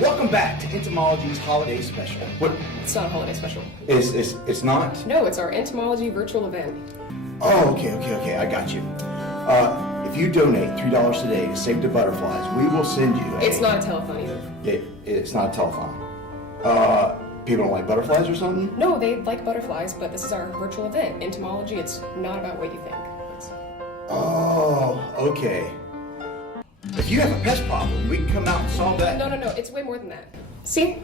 welcome back to Entomology's holiday special. What? It's not a holiday special. It's not? No, it's our Entomology virtual event. Oh, okay, I got you. If you donate $3 today to Save the Butterflies, we will send you a... It's not a telethon either. It's not a telethon. People don't like butterflies or something? No, they like butterflies, but this is our virtual event. Entomology, it's not about what you think. Oh, okay. If you have a pest problem, we can come out and solve that. No, it's way more than that. See?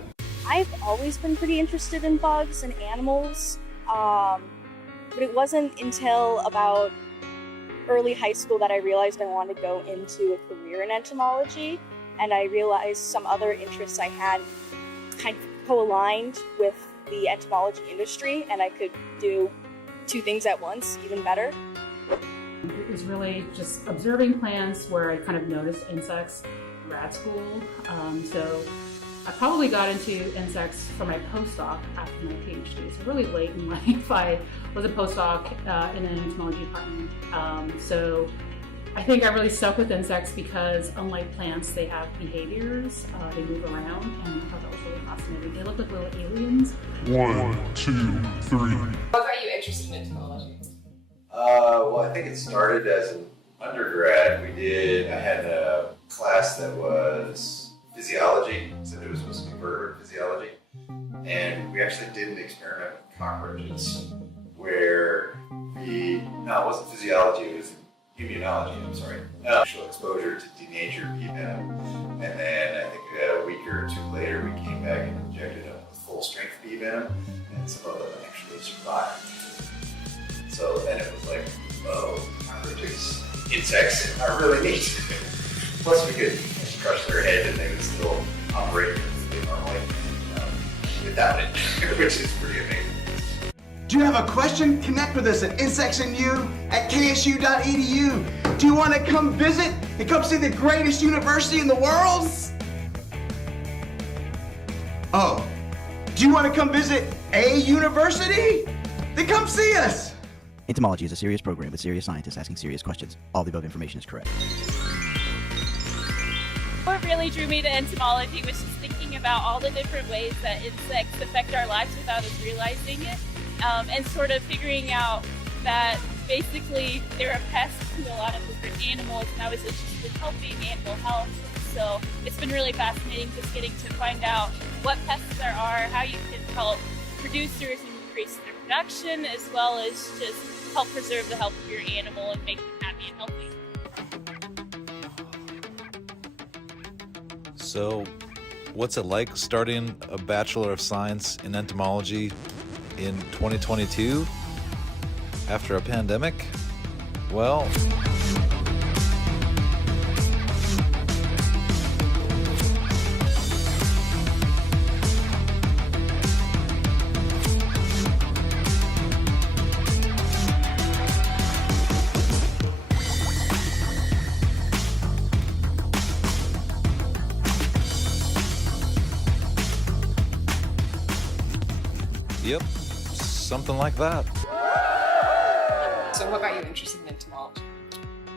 I've always been pretty interested in bugs and animals, but it wasn't until about early high school that I realized I wanted to go into a career in entomology, and I realized some other interests I had kind of co-aligned with the entomology industry, and I could do two things at once, even better. It was really just observing plants where I kind of noticed insects in grad school. So I probably got into insects for my postdoc after my PhD. So really late in life, I was a postdoc in an entomology department. So I think I really stuck with insects because unlike plants, they have behaviors, they move around, and I thought that was really fascinating. They look like little aliens. 1, 2, 3. What got you interested in entomology? Well, I think it started as an undergrad. I had a class that was physiology, so it was supposed to be vertebrate physiology. And we actually did an experiment with cockroaches where it wasn't physiology, it was immunology, actual exposure to denatured bee venom. And then I think a week or two later, we came back and injected them with full strength bee venom, and some of them actually survived. So then it was like, oh, cockroaches, insects are really neat. Plus we could crush their head and they would still operate as they normally without it, which is pretty amazing. Do you have a question? Connect with us at InsectsAndYou at ksu.edu. Do you want to come visit and come see the greatest university in the world? Oh, do you want to come visit a university? Then come see us. Entomology is a serious program with serious scientists asking serious questions. All the above information is correct. What really drew me to entomology was just thinking about all the different ways that insects affect our lives without us realizing it, and sort of figuring out that basically they're a pest to a lot of different animals, and I was interested in helping animal health. So it's been really fascinating just getting to find out what pests there are, how you can help producers increase their production, as well as just help preserve the health of your animal and make them happy and healthy. So, what's it like starting a Bachelor of Science in Entomology in 2022 after a pandemic? Well, yep, something like that. So what got you interested in entomology?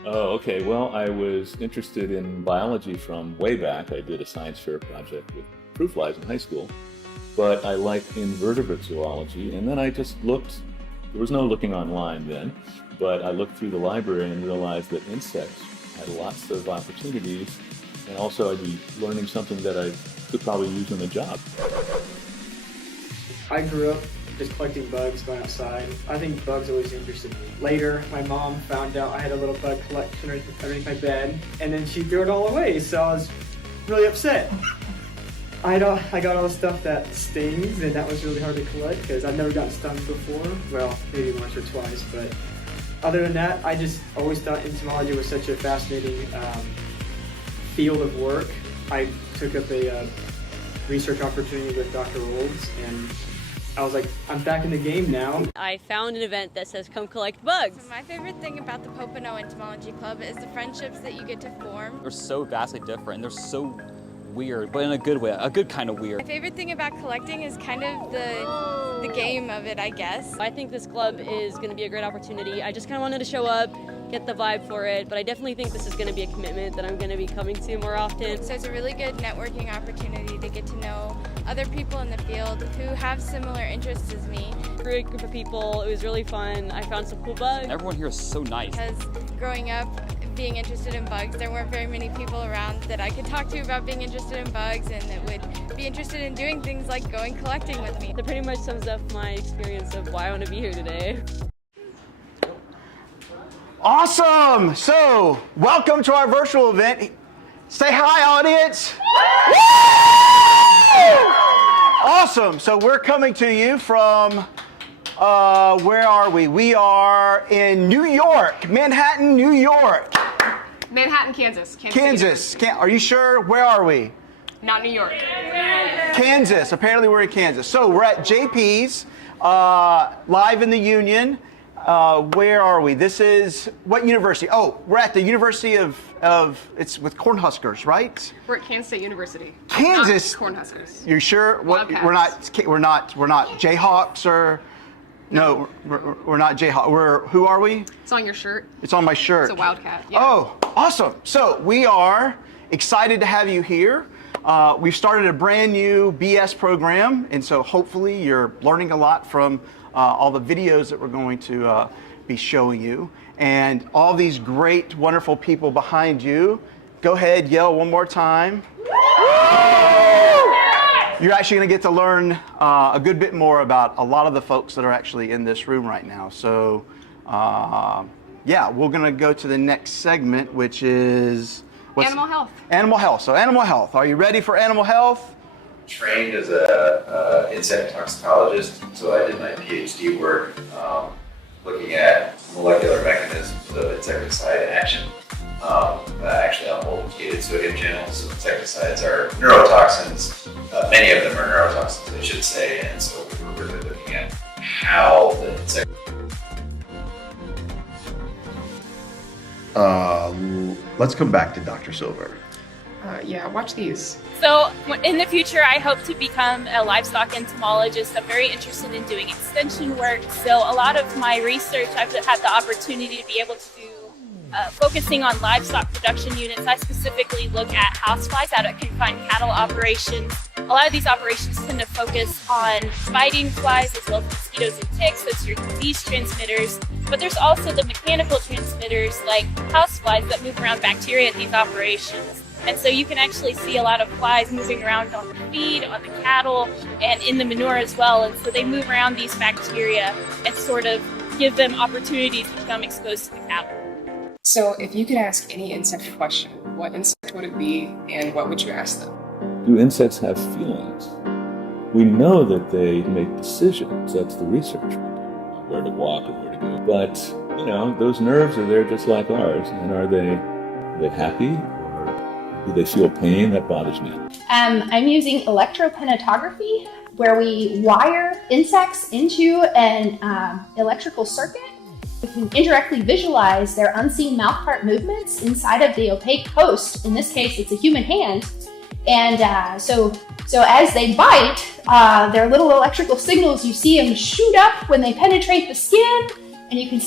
Oh, okay. Well, I was interested in biology from way back. I did a science fair project with fruit flies in high school, but I liked invertebrate zoology, and then I just looked. There was no looking online then, but I looked through the library and realized that insects had lots of opportunities, and also I'd be learning something that I could probably use in a job. I grew up just collecting bugs, going outside. I think bugs always interested me. Later, my mom found out I had a little bug collection underneath my bed, and then she threw it all away, so I was really upset. I got all the stuff that stings, and that was really hard to collect because I've never gotten stung before. Well, maybe once or twice, but other than that, I just always thought entomology was such a fascinating field of work. I took up a research opportunity with Dr. Olds, and I was like, I'm back in the game now. I found an event that says come collect bugs. So my favorite thing about the Pompano Entomology Club is the friendships that you get to form. They're so vastly different. They're so weird, but in a good way, a good kind of weird. My favorite thing about collecting is kind of the game of it, I guess. I think this club is going to be a great opportunity. I just kind of wanted to show up, get the vibe for it, but I definitely think this is going to be a commitment that I'm going to be coming to more often. So it's a really good networking opportunity to get to know other people in the field who have similar interests as me. Great group of people. It was really fun. I found some cool bugs. Everyone here is so nice. Because growing up, being interested in bugs, there weren't very many people around that I could talk to about being interested in bugs and that would be interested in doing things like going collecting with me. That pretty much sums up my experience of why I want to be here today. Awesome! So, welcome to our virtual event. Say hi, audience. Awesome. So we're coming to you from, where are we? We are in New York, Manhattan, New York. Manhattan, Kansas. Kansas. Are you sure? Where are we? Not New York. Kansas. Apparently we're in Kansas. So we're at JP's, live in the Union. Where are we? This is what university? Oh, we're at the University of it's with Cornhuskers, right? We're at Kansas State University. Kansas. Not Cornhuskers. You're sure? Wildcats. We're not Jayhawks or no, we're not Jayhawks. Who are we? It's on your shirt. It's on my shirt. It's a Wildcat. Yeah. Oh, awesome. So we are excited to have you here. We've started a brand new BS program, and so hopefully you're learning a lot from all the videos that we're going to be showing you. And all these great, wonderful people behind you. Go ahead, yell one more time. You're actually going to get to learn a good bit more about a lot of the folks that are actually in this room right now. So, yeah, we're going to go to the next segment, which is... Animal health. Animal health. So animal health. Are you ready for animal health? Trained as a insect toxicologist, so I did my PhD work looking at molecular mechanisms of insecticide action. Actually on multiplicated sodium channels. So insecticides are neurotoxins. Many of them are neurotoxins, I should say, and so we were really looking at how the insect. Let's come back to Dr. Silver. Yeah, watch these. So in the future, I hope to become a livestock entomologist. I'm very interested in doing extension work. So a lot of my research, I've had the opportunity to be able to do focusing on livestock production units. I specifically look at houseflies out at confined cattle operations. A lot of these operations tend to focus on biting flies as well as mosquitoes and ticks, that's your disease transmitters. But there's also the mechanical transmitters like houseflies that move around bacteria at these operations. And so you can actually see a lot of flies moving around on the feed, on the cattle, and in the manure as well. And so they move around these bacteria and sort of give them opportunities to become exposed to the cattle. So if you could ask any insect a question, what insect would it be and what would you ask them? Do insects have feelings? We know that they make decisions. That's the research we do, on where to walk or where to go. But, you know, those nerves are there just like ours. And are they happy? Or do they feel pain? That bothers me. I'm using electropenetography, where we wire insects into an electrical circuit. We can indirectly visualize their unseen mouthpart movements inside of the opaque host. In this case, it's a human hand. And so as they bite, their little electrical signals, you see them shoot up when they penetrate the skin, and you can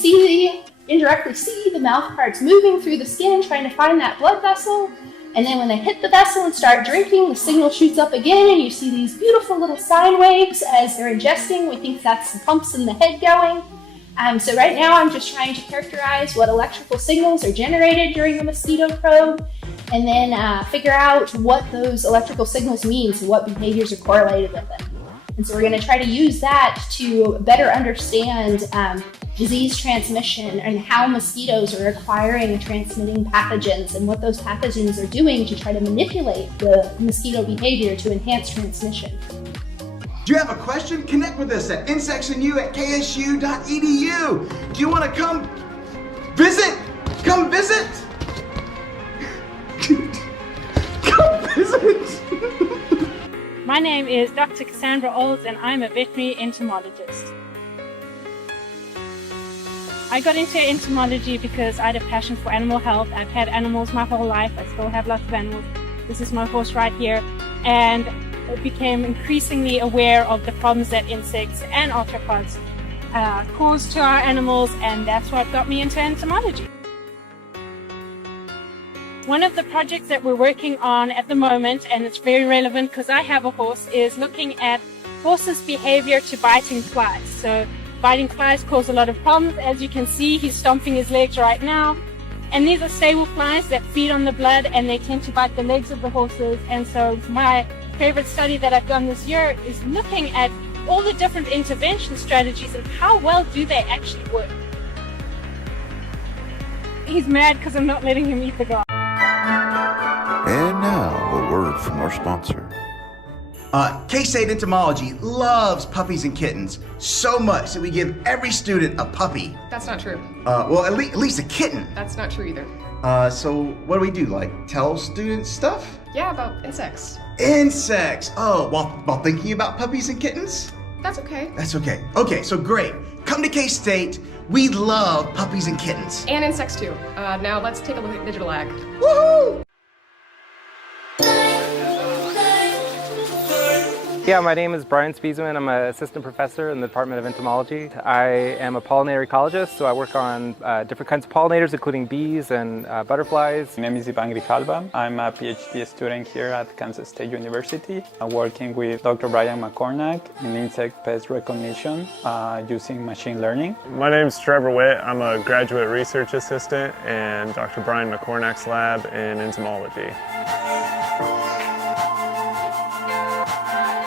indirectly see the mouthparts moving through the skin, trying to find that blood vessel. And then when they hit the vessel and start drinking, the signal shoots up again, and you see these beautiful little sine waves as they're ingesting. We think that's the pumps in the head going. So right now I'm just trying to characterize what electrical signals are generated during the mosquito probe, and then figure out what those electrical signals mean, so what behaviors are correlated with them. And so we're going to try to use that to better understand disease transmission and how mosquitoes are acquiring and transmitting pathogens, and what those pathogens are doing to try to manipulate the mosquito behavior to enhance transmission. Do you have a question? Connect with us at insectsinu@ksu.edu. Do you want to come visit? Come visit? Come visit! My name is Dr. Cassandra Olds, and I'm a veterinary entomologist. I got into entomology because I had a passion for animal health. I've had animals my whole life. I still have lots of animals. This is my horse right here. And I became increasingly aware of the problems that insects and arthropods cause to our animals, and that's what got me into entomology. One of the projects that we're working on at the moment, and it's very relevant because I have a horse, is looking at horses' behavior to biting flies. So biting flies cause a lot of problems. As you can see, he's stomping his legs right now. And these are stable flies that feed on the blood, and they tend to bite the legs of the horses. And so my favorite study that I've done this year is looking at all the different intervention strategies and how well do they actually work. He's mad because I'm not letting him eat the grass. And now, a word from our sponsor. K-State Entomology loves puppies and kittens so much that we give every student a puppy. That's not true. Well, at least a kitten. That's not true either. So what do? Like tell students stuff? Yeah, about insects. Insects! Oh, while thinking about puppies and kittens? That's okay. That's okay. Okay, so great. Come to K-State. We love puppies and kittens. And insects too. Now let's take a look at digital ag. Woohoo! Yeah, my name is Brian Spiesman. I'm an assistant professor in the Department of Entomology. I am a pollinator ecologist, so I work on different kinds of pollinators, including bees and butterflies. My name is Ivan Grijalva. I'm a PhD student here at Kansas State University. I'm working with Dr. Brian McCornack in insect pest recognition using machine learning. My name is Trevor Witt. I'm a graduate research assistant in Dr. Brian McCornack's lab in entomology.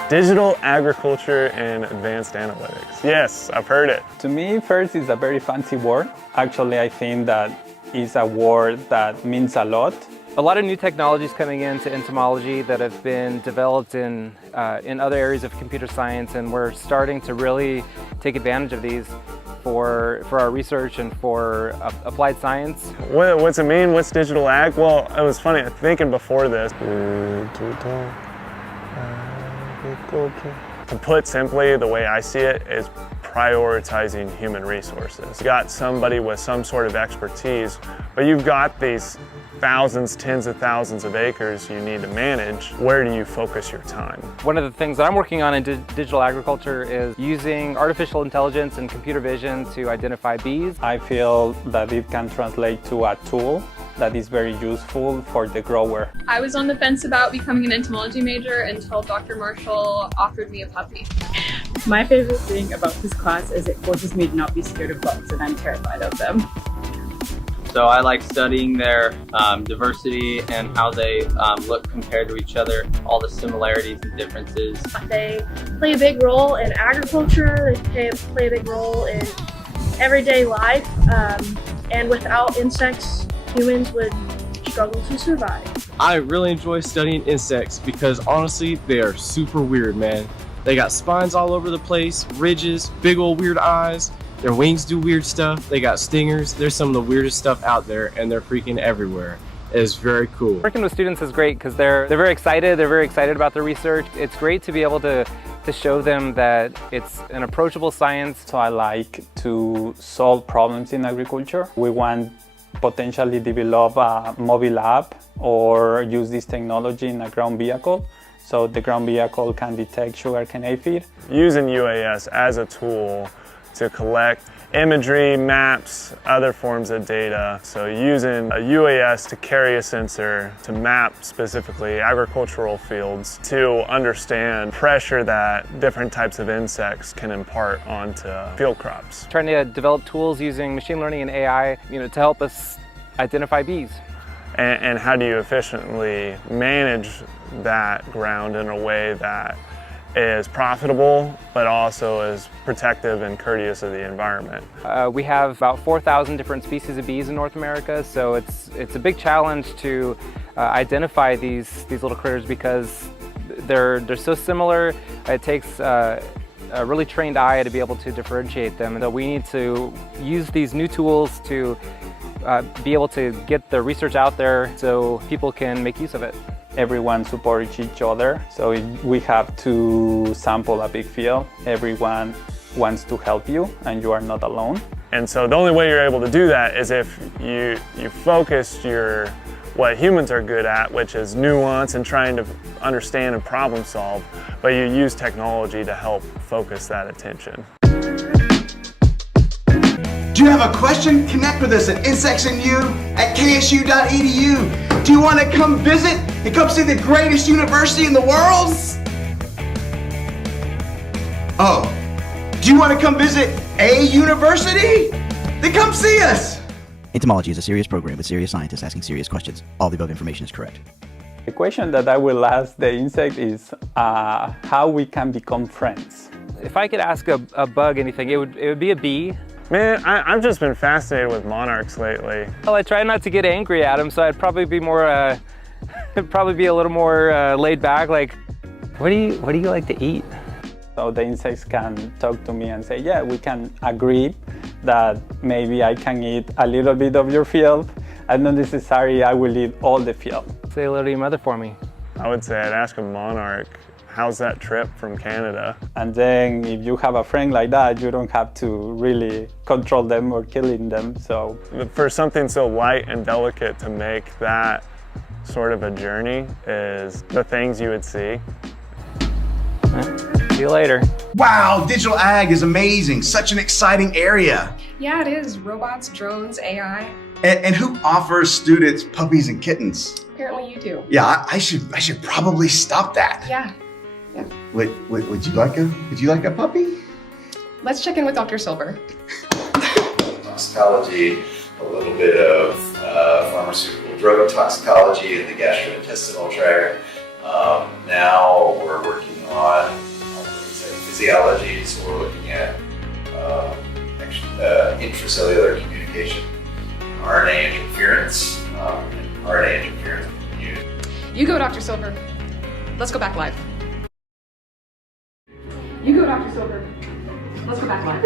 Digital agriculture and advanced analytics. Yes, I've heard it. To me, first, it's a very fancy word. Actually, I think that it's a word that means a lot. A lot of new technologies coming into entomology that have been developed in other areas of computer science, and we're starting to really take advantage of these for our research and for applied science. What's it mean? What's digital ag? Well, it was funny, thinking before this. To put simply, the way I see it is prioritizing human resources. You got somebody with some sort of expertise, but you've got these thousands, tens of thousands of acres you need to manage. Where do you focus your time? One of the things that I'm working on in digital agriculture is using artificial intelligence and computer vision to identify bees. I feel that it can translate to a tool that is very useful for the grower. I was on the fence about becoming an entomology major until Dr. Marshall offered me a puppy. My favorite thing about this class is it forces me to not be scared of bugs, and I'm terrified of them. So I like studying their diversity and how they look compared to each other, all the similarities and differences. They play a big role in agriculture, they play a big role in everyday life, and without insects, humans would struggle to survive. I really enjoy studying insects because honestly, they are super weird, man. They got spines all over the place, ridges, big old weird eyes. Their wings do weird stuff. They got stingers. There's some of the weirdest stuff out there, and they're freaking everywhere. It's very cool. Working with students is great because they're very excited. They're very excited about their research. It's great to be able to show them that it's an approachable science. So I like to solve problems in agriculture. We want potentially develop a mobile app or use this technology in a ground vehicle so the ground vehicle can detect sugarcane aphid. Using UAS as a tool to collect imagery, maps, other forms of data. So using a UAS to carry a sensor to map specifically agricultural fields to understand pressure that different types of insects can impart onto field crops. Trying to develop tools using machine learning and AI, to help us identify bees. And how do you efficiently manage that ground in a way that is profitable, but also is protective and courteous of the environment. We have about 4,000 different species of bees in North America, so it's a big challenge to identify these little critters because they're so similar. It takes a really trained eye to be able to differentiate them, and so we need to use these new tools to be able to get the research out there so people can make use of it. Everyone supports each other, so we have to sample a big field. Everyone wants to help you and you are not alone. And so the only way you're able to do that is if you focus what humans are good at, which is nuance and trying to understand and problem solve, but you use technology to help focus that attention. Do you have a question? Connect with us at insectsandU@ksu.edu. Do you want to come visit and come see the greatest university in the world? Oh, do you want to come visit a university? Then come see us. Entomology is a serious program with serious scientists asking serious questions. All the above information is correct. The question that I will ask the insect is how we can become friends. If I could ask a bug anything, it would be a bee. Man, I've just been fascinated with monarchs lately. Well, I try not to get angry at them, so I'd probably be more, probably be a little more laid back. Like, what do you like to eat? So the insects can talk to me and say, yeah, we can agree that maybe I can eat a little bit of your field, and not necessarily I will eat all the field. Say hello to your mother for me. I would say I'd ask a monarch, how's that trip from Canada? And then if you have a friend like that, you don't have to really control them or killing them. So for something so light and delicate to make that sort of a journey is the things you would see. See you later. Wow, digital ag is amazing. Such an exciting area. Yeah, it is. Robots, drones, AI. And who offers students puppies and kittens? Apparently you do. Yeah, I should probably stop that. Yeah. Would you like a puppy? Let's check in with Dr. Silver. Toxicology, a little bit of pharmaceutical drug toxicology in the gastrointestinal tract. Now we're working on physiology, so we're looking at intracellular communication, RNA interference, and RNA interference. You go, Dr. Silver. Let's go back live. You go, Dr. Silver. Let's go back live.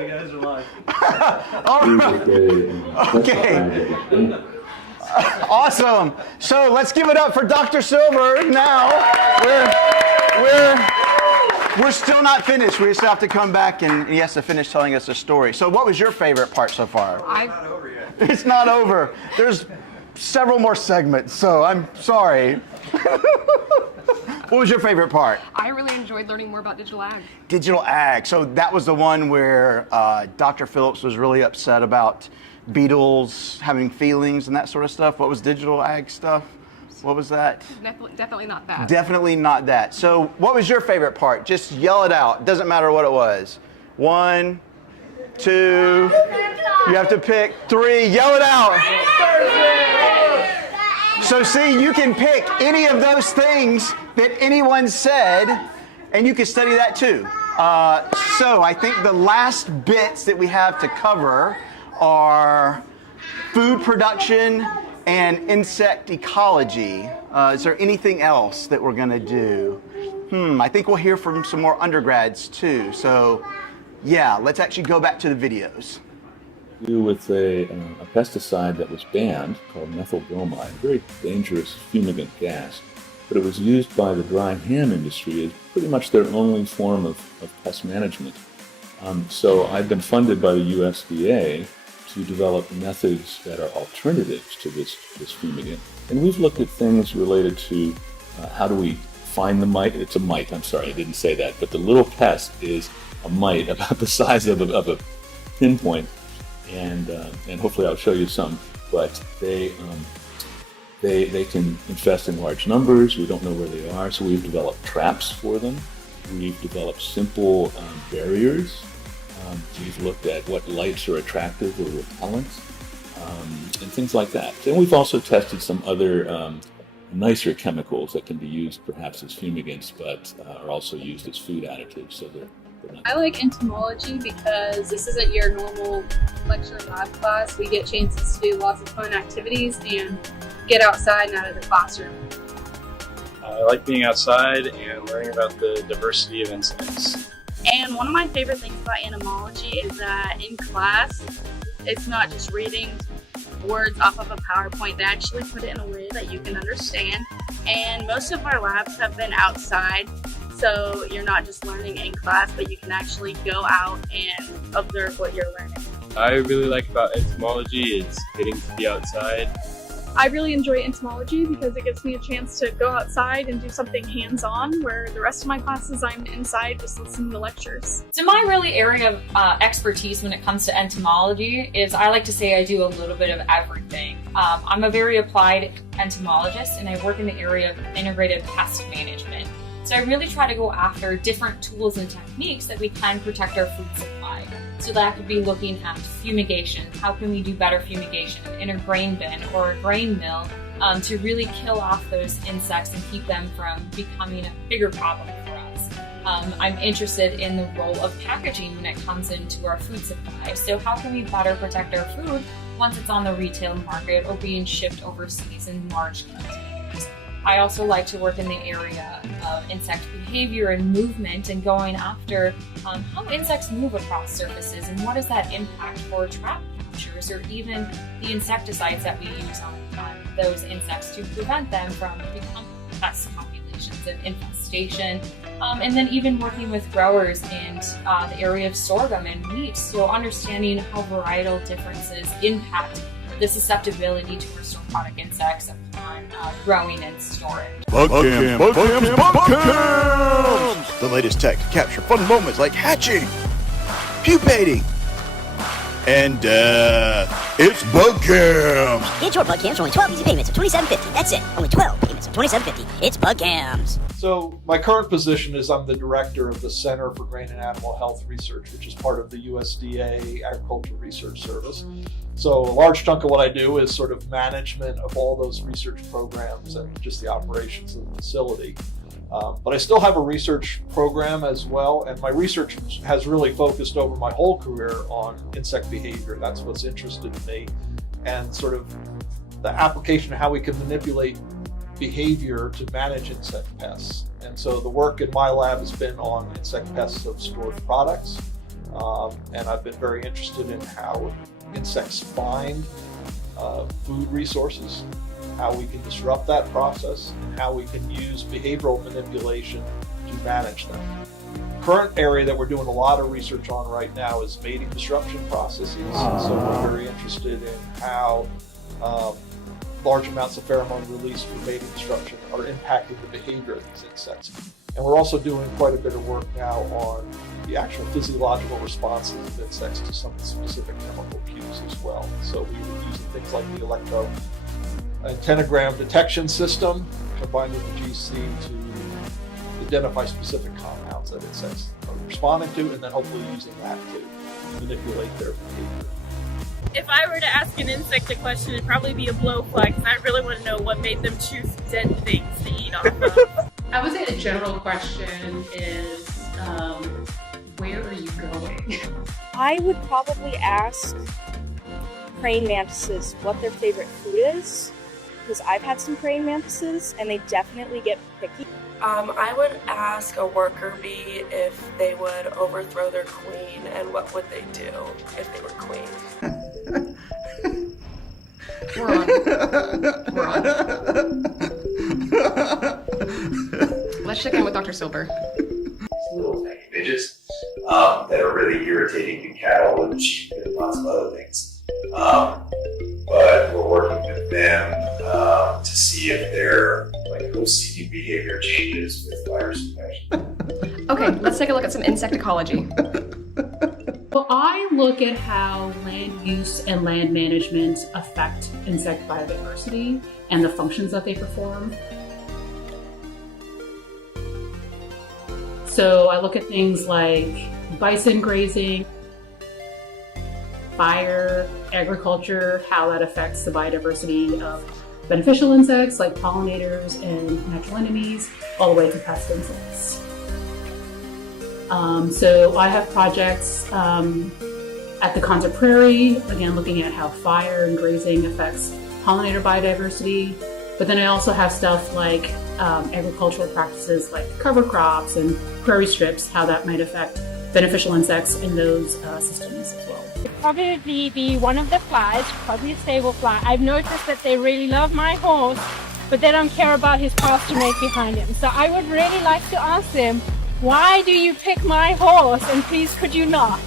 You guys are live. All right. Okay. Awesome. So let's give it up for Dr. Silver now. We're still not finished. We still have to come back and he has to finish telling us a story. So what was your favorite part so far? It's not over yet. It's not over. There's several more segments, so I'm sorry. What was your favorite part? I really enjoyed learning more about digital ag. Digital ag. So that was the one where Dr. Phillips was really upset about beetles having feelings and that sort of stuff. What was digital ag stuff? What was that? Definitely not that. Definitely not that. So what was your favorite part? Just yell it out. Doesn't matter what it was. 1, 2, you have to pick 3. Yell it out. So see, you can pick any of those things that anyone said, and you can study that too. So I think the last bits that we have to cover are food production and insect ecology. Is there anything else that we're going to do? I think we'll hear from some more undergrads too. So yeah, let's actually go back to the videos. With a pesticide that was banned called methyl bromide, a very dangerous fumigant gas, but it was used by the dry ham industry as pretty much their only form of pest management. So I've been funded by the USDA to develop methods that are alternatives to this fumigant. And we've looked at things related to how do we find the mite. It's a mite, I'm sorry, I didn't say that, but the little pest is a mite about the size of a pinpoint. And hopefully I'll show you some, but they can infest in large numbers. We don't know where they are, so we've developed traps for them. We've developed simple barriers. We've looked at what lights are attractive or repellent, and things like that. And we've also tested some other nicer chemicals that can be used perhaps as fumigants, but are also used as food additives. So they're not. I like entomology because this isn't your normal lecture lab class. We get chances to do lots of fun activities and get outside and out of the classroom. I like being outside and learning about the diversity of insects. And one of my favorite things about entomology is that in class, it's not just reading words off of a PowerPoint. They actually put it in a way that you can understand. And most of our labs have been outside, so you're not just learning in class, but you can actually go out and observe what you're learning. I really like about entomology is getting to be outside I really enjoy entomology because it gives me a chance to go outside and do something hands-on, where the rest of my classes I'm inside just listening to lectures. So my really area of expertise when it comes to entomology is I like to say I do a little bit of everything. I'm a very applied entomologist and I work in the area of integrated pest management. So I really try to go after different tools and techniques that we can protect our food supply. So that could be looking at fumigation. How can we do better fumigation in a grain bin or a grain mill to really kill off those insects and keep them from becoming a bigger problem for us. I'm interested in the role of packaging when it comes into our food supply. So how can we better protect our food once it's on the retail market or being shipped overseas in large containers? I also like to work in the area of insect behavior and movement and going after how insects move across surfaces and what does that impact for trap captures or even the insecticides that we use on those insects to prevent them from becoming pest populations and infestation. And then even working with growers in the area of sorghum and wheat, so understanding how varietal differences impact the susceptibility to our store product insects upon growing and storage. Bug cams! The latest tech to capture fun moments like hatching, pupating, and it's bug cams! Get your bug cams for only 12 easy payments of $27.50. That's it. Only 12 payments of $27.50. It's bug cams. So my current position is I'm the director of the Center for Grain and Animal Health Research, which is part of the USDA Agricultural Research Service. So a large chunk of what I do is sort of management of all those research programs and just the operations of the facility. But I still have a research program as well, and my research has really focused over my whole career on insect behavior. That's what's interested me, and sort of the application of how we can manipulate behavior to manage insect pests. And so the work in my lab has been on insect pests of stored products, and I've been very interested in how insects find food resources, how we can disrupt that process, and how we can use behavioral manipulation to manage them. Current area that we're doing a lot of research on right now is mating disruption processes. So we're very interested in how large amounts of pheromone release for mating disruption are impacting the behavior of these insects. And we're also doing quite a bit of work now on the actual physiological responses of insects to some specific chemical cues as well. So we were using things like the electroantennogram detection system combined with the GC to identify specific compounds that insects are responding to, and then hopefully using that to manipulate their behavior. If I were to ask an insect a question, it'd probably be a blowfly, because I really want to know what made them choose dead things to eat off of. I would say the general question is, where are you going? I would probably ask praying mantises what their favorite food is, because I've had some praying mantises and they definitely get picky. I would ask a worker bee if they would overthrow their queen, and what would they do if they were queen. We're on. Let's check in with Dr. Silver. Little tiny midges that are really irritating to cattle and sheep and lots of other things. But we're working with them to see if their host-seeking behavior changes with virus infection. Okay, let's take a look at some insect ecology. Well, I look at how land use and land management affect insect biodiversity and the functions that they perform. So I look at things like bison grazing, fire, agriculture, how that affects the biodiversity of beneficial insects like pollinators and natural enemies, all the way to pest insects. So I have projects at the Conza Prairie, again looking at how fire and grazing affects pollinator biodiversity, but then I also have stuff like agricultural practices like cover crops and prairie strips, how that might affect beneficial insects in those systems as well. It'd probably be one of the flies, probably a sable fly. I've noticed that they really love my horse, but they don't care about his pasture mate behind him. So I would really like to ask them, why do you pick my horse, and please could you not?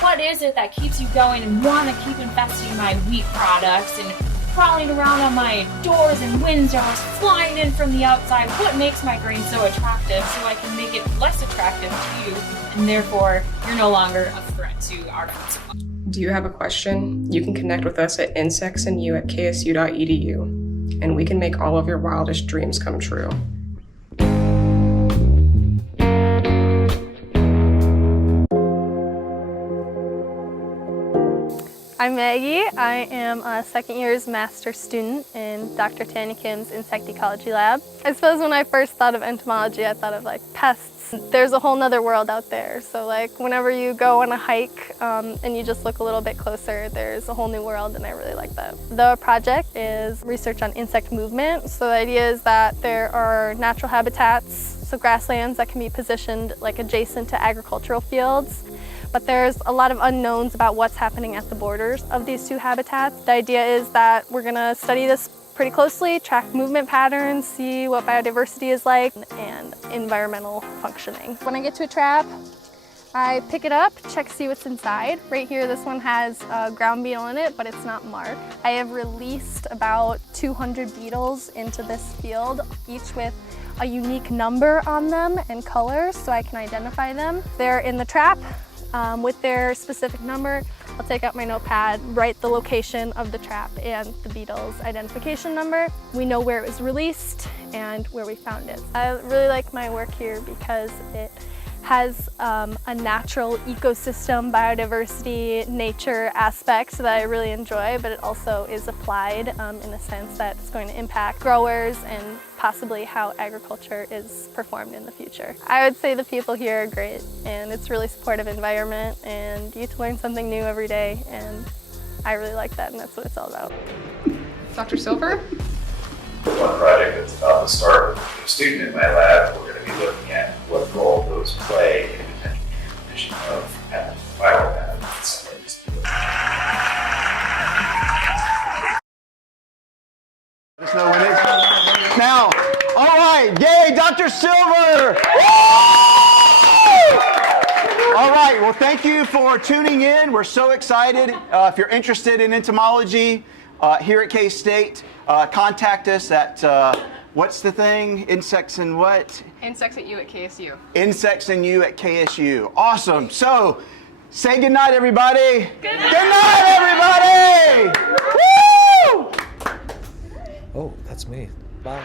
What is it that keeps you going and want to keep infesting my wheat products and crawling around on my doors and windows, flying in from the outside. What makes my grain so attractive so I can make it less attractive to you, and therefore you're no longer a threat to our food supply. Do you have a question? You can connect with us at insectsandyou@ksu.edu, and we can make all of your wildest dreams come true. I'm Maggie. I am a second year's master's student in Dr. Tanya Kim's insect ecology lab. I suppose when I first thought of entomology, I thought of like pests. There's a whole nother world out there. So like whenever you go on a hike and you just look a little bit closer, there's a whole new world, and I really like that. The project is research on insect movement. So the idea is that there are natural habitats, so grasslands that can be positioned like adjacent to agricultural fields. But there's a lot of unknowns about what's happening at the borders of these two habitats. The idea is that we're gonna study this pretty closely, track movement patterns, see what biodiversity is like, and environmental functioning. When I get to a trap, I pick it up, check to see what's inside. Right here, this one has a ground beetle in it, but it's not marked. I have released about 200 beetles into this field, each with a unique number on them and colors, so I can identify them. They're in the trap. With their specific number, I'll take out my notepad, write the location of the trap and the beetle's identification number. We know where it was released and where we found it. I really like my work here because it has a natural ecosystem, biodiversity, nature aspect that I really enjoy, but it also is applied in a sense that it's going to impact growers and possibly how agriculture is performed in the future. I would say the people here are great, and it's really supportive environment, and you get to learn something new every day, and I really like that, and that's what it's all about. Dr. Silver? One project that's about to start with a student in my lab, we're going to be looking at what role those play in potential transmission of viral pathogens. Let us know when it's now. All right, yay, Dr. Silver! All right, well, thank you for tuning in. We're so excited. If you're interested in entomology here at K-State, contact us at, what's the thing? Insects and what? Insects at you at KSU. Insects and you at KSU. Awesome. So, say good night, everybody. Good night, everybody! Woo! Oh, that's me. Bye.